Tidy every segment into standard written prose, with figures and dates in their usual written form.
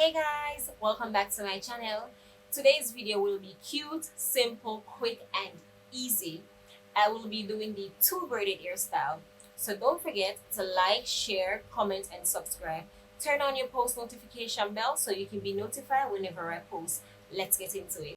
Hey guys, welcome back to my channel. Today's video will be cute, simple, quick and easy. I will be doing the two braided hairstyle. So don't forget to like, share, comment and subscribe. Turn on your post notification bell so you can be notified whenever I post. Let's get into it.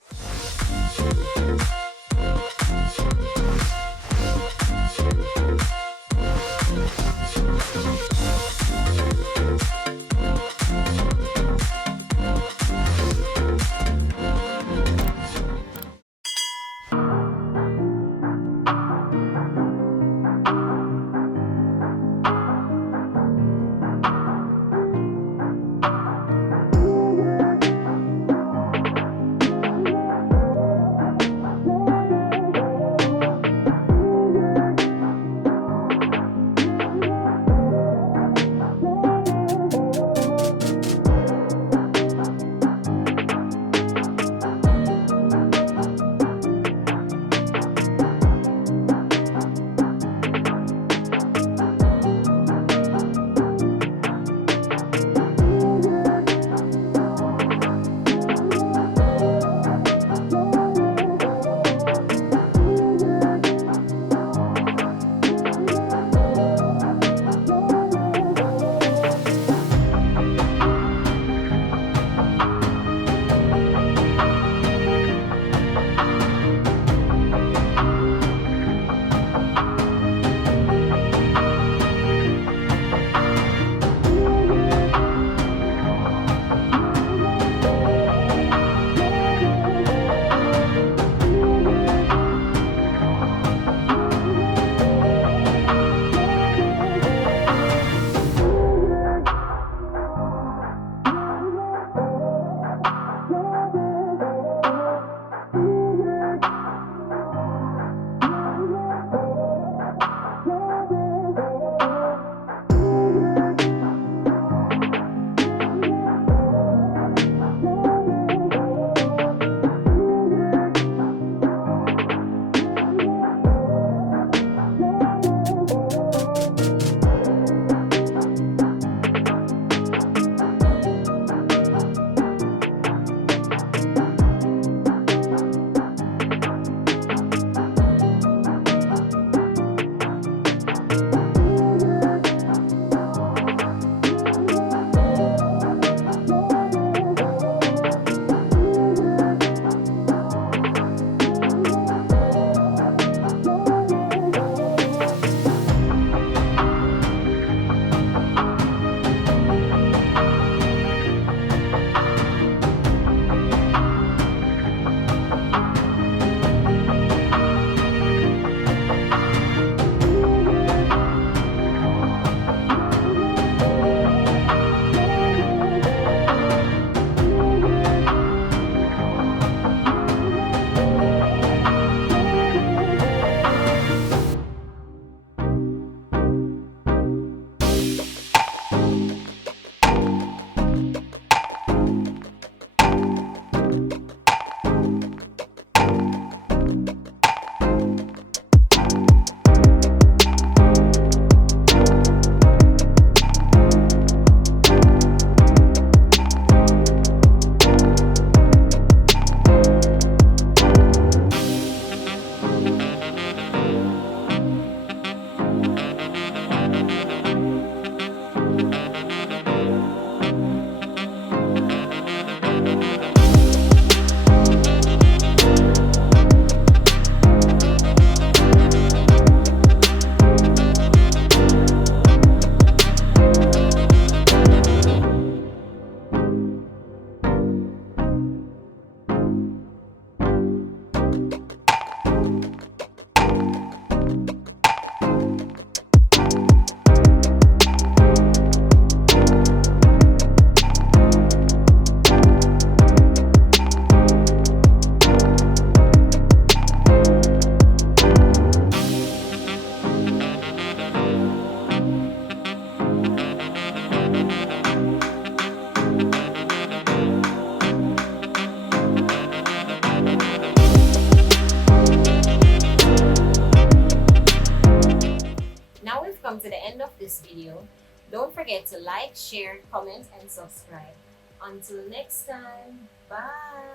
Come to the end of this video. Don't forget to like, share, comment and subscribe. Until next time, bye.